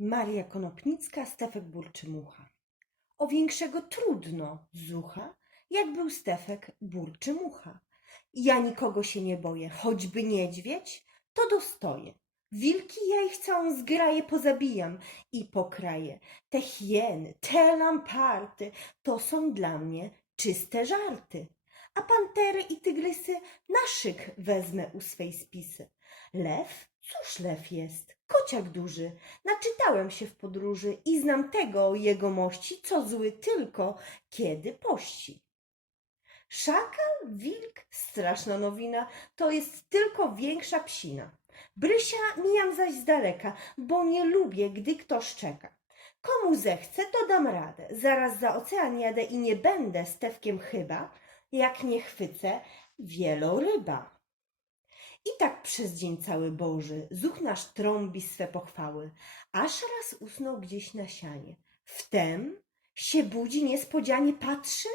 Maria Konopnicka, Stefek Burczymucha. O większego trudno zucha, jak był Stefek Burczymucha. Ja nikogo się nie boję, choćby niedźwiedź, to dostoję. Wilki ja ich całą zgraję pozabijam i pokraję. Te hieny, te lamparty, to są dla mnie czyste żarty. A pantery i tygrysy na szyk wezmę u swej spisy. Lew? Cóż lew jest? Kociak duży. Naczytałem się w podróży i znam tego jego mości, co zły tylko, kiedy pości. Szakal, wilk, straszna nowina, to jest tylko większa psina. Brysia mijam zaś z daleka, bo nie lubię, gdy ktoś czeka. Komu zechce, to dam radę. Zaraz za ocean jadę i nie będę stewkiem chyba, jak nie chwycę wieloryba. I tak przez dzień cały Boży zuch nasz trąbi swe pochwały, aż raz usnął gdzieś na sianie. Wtem się budzi niespodzianie patrzy,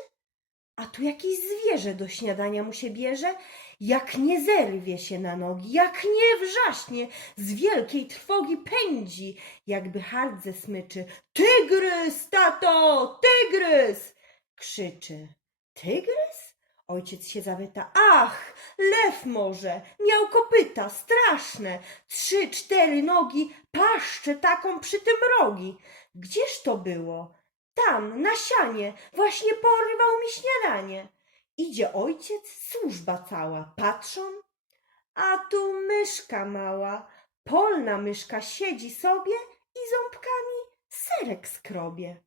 a tu jakieś zwierzę do śniadania mu się bierze, jak nie zerwie się na nogi, jak nie wrzaśnie, z wielkiej trwogi pędzi, jakby hardze smyczy. Tygrys, tato, tygrys! Krzyczy. Tygrys? Ojciec się zapyta. Ach, lew może, miał kopyta, straszne, trzy, cztery nogi, paszczę taką przy tym rogi. Gdzież to było? Tam, na sianie, właśnie porwał mi śniadanie. Idzie ojciec, służba cała, patrzą, a tu myszka mała, polna myszka siedzi sobie i ząbkami serek skrobie.